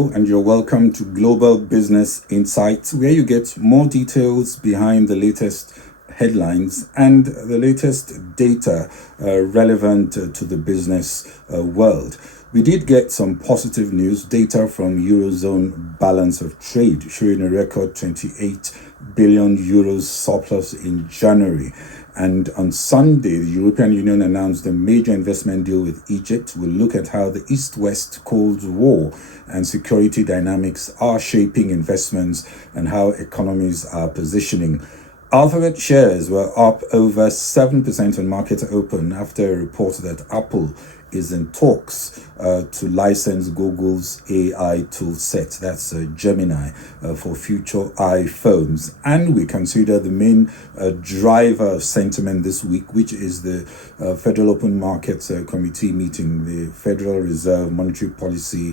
Hello, and you're welcome to Global Business Insights, where you get more details behind the latest headlines and the latest data relevant to the business world. We did get some positive news data from Eurozone balance of trade, showing a record 28 billion euros surplus in January. And on Sunday, the European Union announced a major investment deal with Egypt. We'll look at how the East-West Cold War and security dynamics are shaping investments and how economies are positioning. Alphabet shares were up over 7% on market open after a report that Apple is in talks to license Google's AI toolset, that's Gemini, for future iPhones. And we consider the main driver of sentiment this week, which is the Federal Open Markets Committee meeting, the Federal Reserve Monetary Policy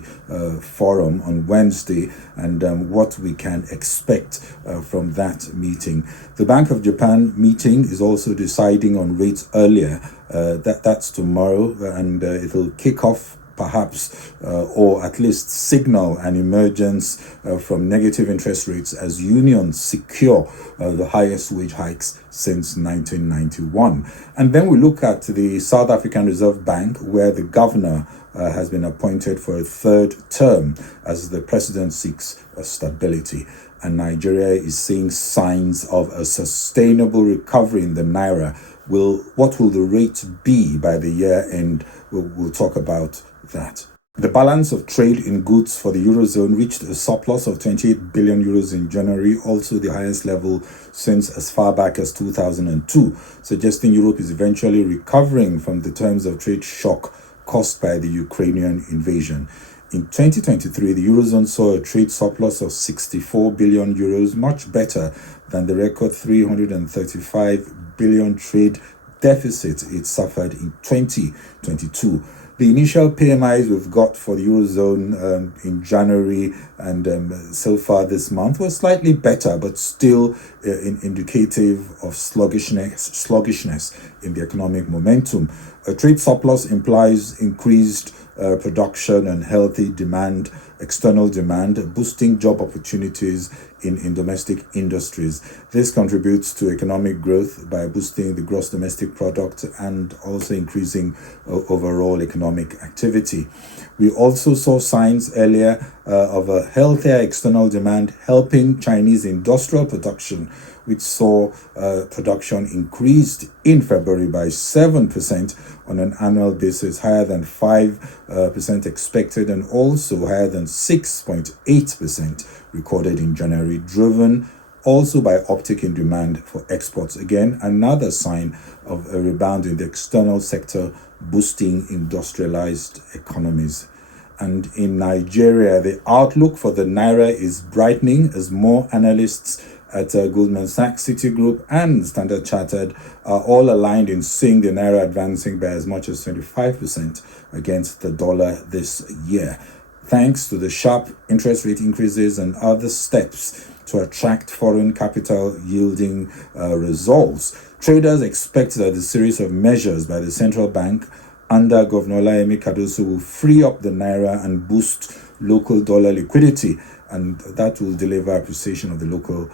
Forum on Wednesday, and what we can expect from that meeting. The Bank of Japan meeting is also deciding on rates earlier. That's tomorrow, and it'll kick off perhaps or at least signal an emergence from negative interest rates as unions secure the highest wage hikes since 1991. And then we look at the South African Reserve Bank, where the governor has been appointed for a third term as the president seeks stability. And Nigeria is seeing signs of a sustainable recovery in the Naira. What will the rate be by the year end? We'll talk about that. The balance of trade in goods for the Eurozone reached a surplus of 28 billion euros in January, also the highest level since as far back as 2002, suggesting Europe is eventually recovering from the terms of trade shock caused by the Ukrainian invasion. In 2023, the Eurozone saw a trade surplus of 64 billion euros, much better than the record 335 billion trade deficit it suffered in 2022. The initial PMIs we've got for the Eurozone in January and so far this month was slightly better, but still indicative of sluggishness in the economic momentum. A trade surplus implies increased production and healthy demand, external demand, boosting job opportunities in domestic industries. This contributes to economic growth by boosting the gross domestic product and also increasing overall economic activity. We also saw signs earlier of a healthier external demand helping Chinese industrial production, which saw production increased in February by 7% on an annual basis, higher than 5% expected, and also higher than 6.8% recorded in January, driven also by uptick in demand for exports. Again, another sign of a rebound in the external sector, boosting industrialized economies. And in Nigeria, the outlook for the Naira is brightening as more analysts at Goldman Sachs, Citigroup, and Standard Chartered are all aligned in seeing the Naira advancing by as much as 25% against the dollar this year, thanks to the sharp interest rate increases and other steps to attract foreign capital yielding results. Traders expect that the series of measures by the central bank under Governor Olayemi Cardoso will free up the Naira and boost local dollar liquidity, and that will deliver appreciation of the local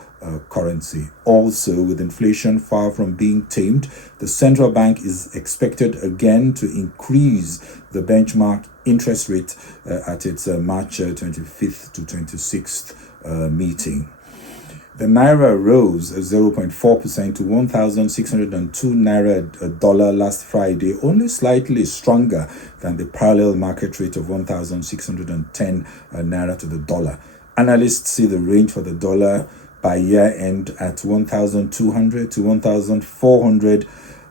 currency. Also, with inflation far from being tamed, the central bank is expected again to increase the benchmark interest rate at its March 25th to 26th meeting. The Naira rose 0.4% to 1,602 Naira a dollar last Friday, only slightly stronger than the parallel market rate of 1,610 Naira to the dollar. Analysts see the range for the dollar by year end at 1,200 to 1,400.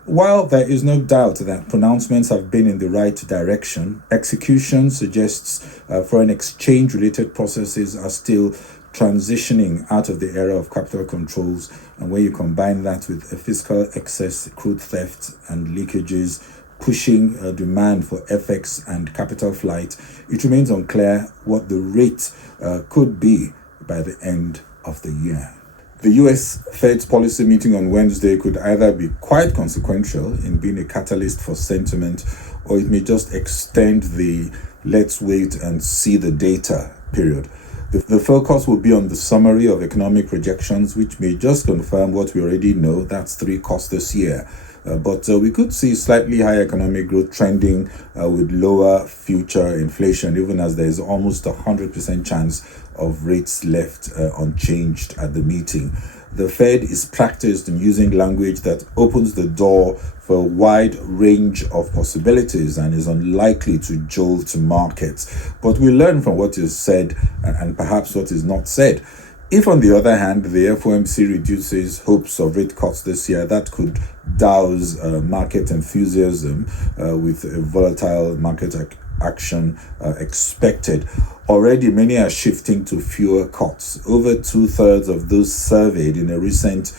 While there is no doubt that pronouncements have been in the right direction, execution suggests foreign exchange related processes are still transitioning out of the era of capital controls, and when you combine that with a fiscal excess, crude theft and leakages pushing demand for FX and capital flight, it remains unclear what the rate could be by the end of the year. The US Fed's policy meeting on Wednesday could either be quite consequential in being a catalyst for sentiment, or it may just extend the let's wait and see the data period. The focus will be on the summary of economic projections, which may just confirm what we already know, that's 3 cuts this year. But we could see slightly higher economic growth trending with lower future inflation, even as there is almost 100% chance of rates left unchanged at the meeting. The Fed is practiced in using language that opens the door for a wide range of possibilities and is unlikely to jolt markets. But we learn from what is said and perhaps what is not said. If, on the other hand, the FOMC reduces hopes of rate cuts this year, that could douse market enthusiasm with a volatile market action expected. Already, many are shifting to fewer cuts. Over 2/3 of those surveyed in a recent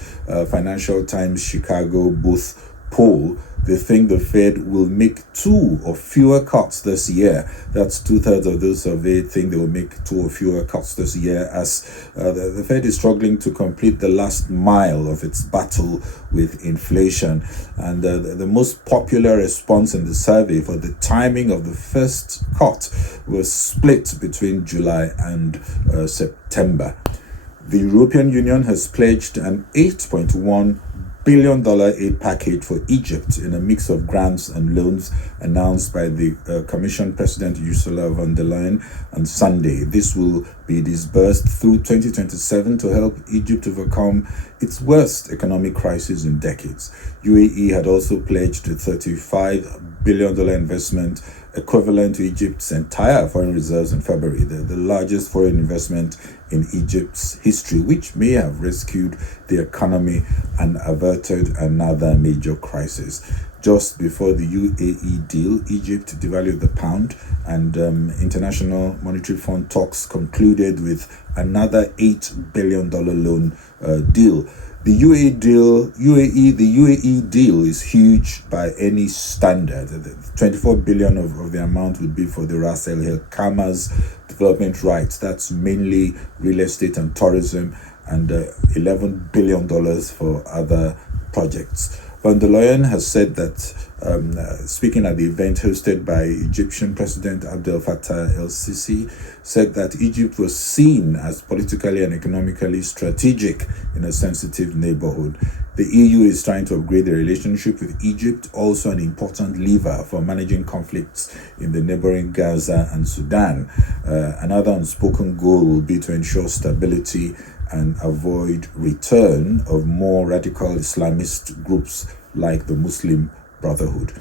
Financial Times Chicago booth poll, they think the Fed will make 2 or fewer cuts this year. That's 2/3 of those surveyed think they will make 2 or fewer cuts this year, as the Fed is struggling to complete the last mile of its battle with inflation. And the most popular response in the survey for the timing of the first cut was split between July and September. The European Union has pledged an $8.1 billion aid package for Egypt in a mix of grants and loans announced by the Commission President Ursula von der Leyen on Sunday. This will be disbursed through 2027 to help Egypt overcome its worst economic crisis in decades. UAE had also pledged a $35 billion investment equivalent to Egypt's entire foreign reserves in February, the largest foreign investment in Egypt's history, which may have rescued the economy and averted another major crisis. Just before the UAE deal, Egypt devalued the pound, and International Monetary Fund talks concluded with another $8 billion loan deal. The UAE deal is huge by any standard. 24 billion of the amount would be for the Ras El Khaimah's development rights. That's mainly real estate and tourism, and $11 billion for other projects. Von der Leyen has said that, speaking at the event hosted by Egyptian President Abdel Fattah el-Sisi, said that Egypt was seen as politically and economically strategic in a sensitive neighborhood. The EU is trying to upgrade the relationship with Egypt, also an important lever for managing conflicts in the neighboring Gaza and Sudan. Another unspoken goal will be to ensure stability and avoid return of more radical Islamist groups like the Muslim Brotherhood.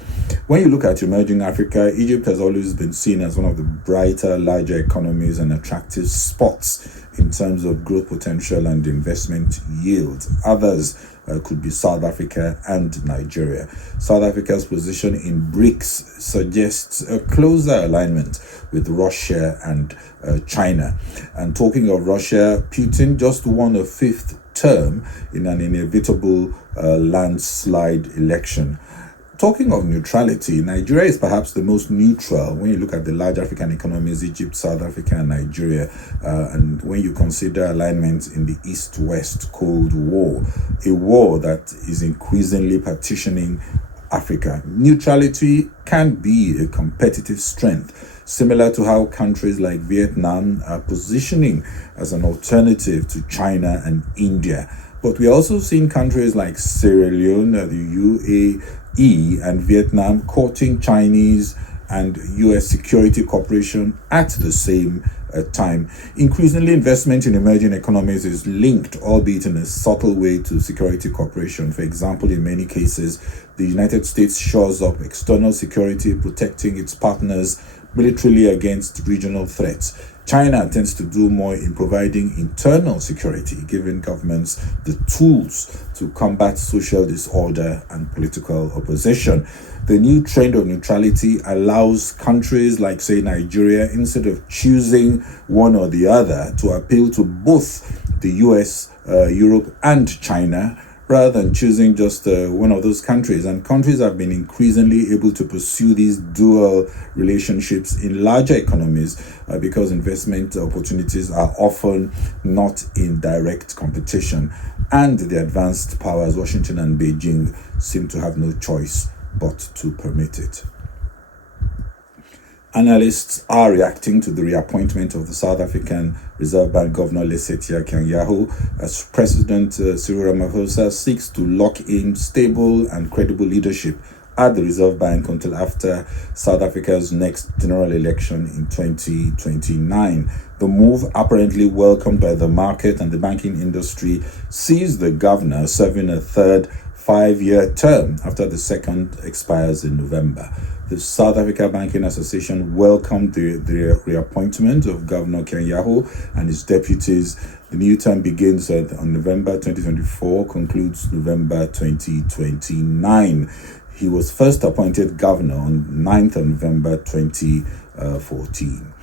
When you look at emerging Africa, Egypt has always been seen as one of the brighter, larger economies and attractive spots in terms of growth potential and investment yields. Others could be South Africa and Nigeria. South Africa's position in BRICS suggests a closer alignment with Russia and China. And talking of Russia, Putin just won a 5th term in an inevitable landslide election. Talking of neutrality, Nigeria is perhaps the most neutral when you look at the large African economies, Egypt, South Africa, and Nigeria, and when you consider alignment in the East-West Cold War, a war that is increasingly partitioning Africa. Neutrality can be a competitive strength, similar to how countries like Vietnam are positioning as an alternative to China and India. But we also seen countries like Sierra Leone, the UAE, and Vietnam courting Chinese and US security cooperation at the same time. Increasingly, investment in emerging economies is linked, albeit in a subtle way, to security cooperation. For example, in many cases, the United States shores up external security, protecting its partners militarily against regional threats. China tends to do more in providing internal security, giving governments the tools to combat social disorder and political opposition. The new trend of neutrality allows countries like, say, Nigeria, instead of choosing one or the other, to appeal to both the US, Europe, and China, rather than choosing just one of those countries. And countries have been increasingly able to pursue these dual relationships in larger economies because investment opportunities are often not in direct competition. And the advanced powers, Washington and Beijing, seem to have no choice but to permit it. Analysts are reacting to the reappointment of the South African Reserve Bank Governor Lesetja Kganyago as President Cyril Ramaphosa seeks to lock in stable and credible leadership at the Reserve Bank until after South Africa's next general election in 2029. The move, apparently welcomed by the market and the banking industry, sees the governor serving a third 5-year term after the second expires in November. The South Africa Banking Association welcomed the reappointment of Governor Kganyago and his deputies. The new term begins on November 2024, concludes November 2029. He was first appointed governor on 9th of November 2014.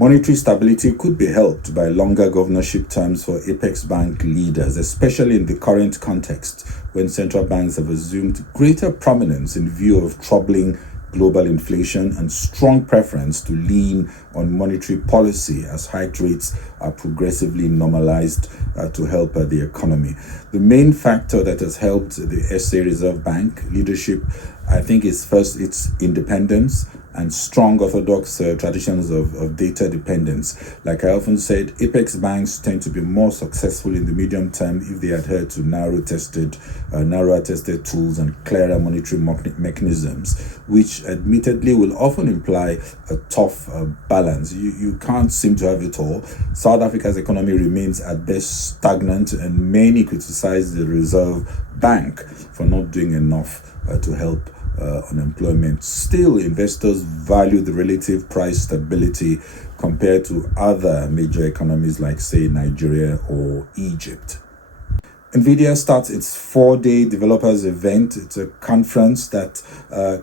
Monetary stability could be helped by longer governorship terms for apex bank leaders, especially in the current context when central banks have assumed greater prominence in view of troubling global inflation and strong preference to lean on monetary policy as hike rates are progressively normalized to help the economy. The main factor that has helped the SA Reserve Bank leadership, I think, is first its independence and strong orthodox traditions of data dependence. Like I often said, apex banks tend to be more successful in the medium term if they adhere to narrow-tested tools and clearer monetary mechanisms, which admittedly will often imply a tough balance. You can't seem to have it all. South Africa's economy remains at best stagnant, and many criticize the Reserve Bank for not doing enough to help unemployment. Still, investors value the relative price stability compared to other major economies like, say, Nigeria or Egypt. NVIDIA starts its 4-day developers event. It's a conference that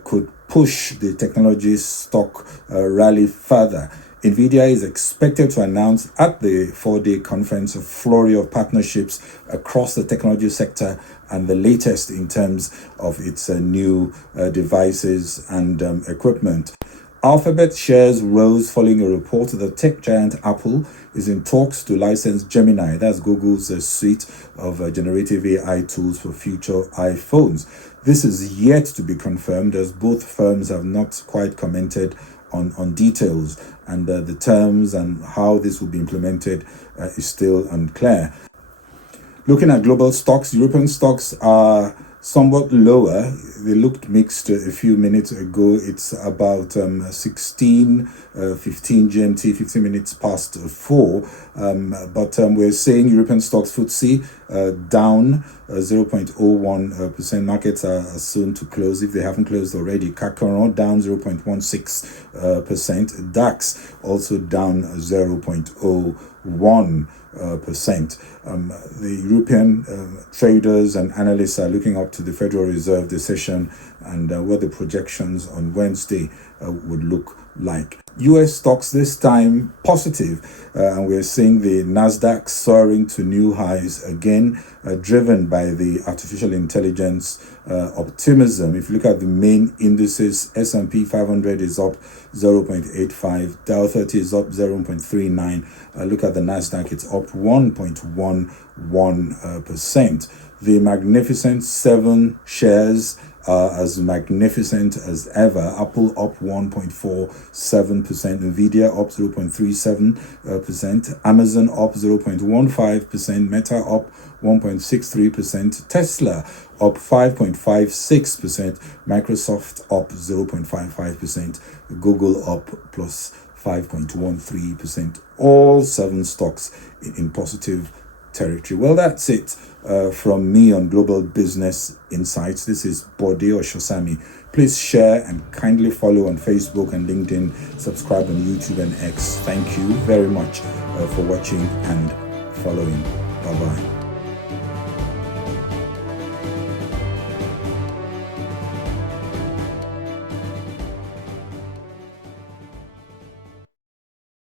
could push the technology stock rally further. NVIDIA is expected to announce at the 4-day conference a flurry of partnerships across the technology sector and the latest in terms of its new devices and equipment. Alphabet shares rose following a report that tech giant Apple is in talks to license Gemini, that's Google's suite of generative AI tools for future iPhones. This is yet to be confirmed, as both firms have not quite commented on details, and the terms and how this will be implemented is still unclear. Looking at global stocks, European stocks are somewhat lower. They looked mixed a few minutes ago. It's about 15 GMT, 15 minutes past 4. But we're seeing European stocks FTSE down 0.01%. Markets are soon to close if they haven't closed already. CAC down 0.16%. DAX also down 0.01%. The European traders and analysts are looking up to the Federal Reserve decision and what the projections on Wednesday would look like. US stocks this time positive, and we're seeing the Nasdaq soaring to new highs again, driven by the artificial intelligence optimism. If you look at the main indices, S&P 500 is up 0.85, Dow 30 is up 0.39. Look at the Nasdaq, it's up 1.11%. The Magnificent Seven shares are as magnificent as ever. Apple up 1.47%, NVIDIA up 0.37%, Amazon up 0.15%, Meta up 1.63%, Tesla up 5.56%, Microsoft up 0.55%, Google up plus 5.13%. All 7 stocks in positive territory. Well, that's it from me on Global Business Insights. This is Bode Oshosami. Please share and kindly follow on Facebook and LinkedIn. Subscribe on YouTube and X. Thank you very much for watching and following. Bye-bye.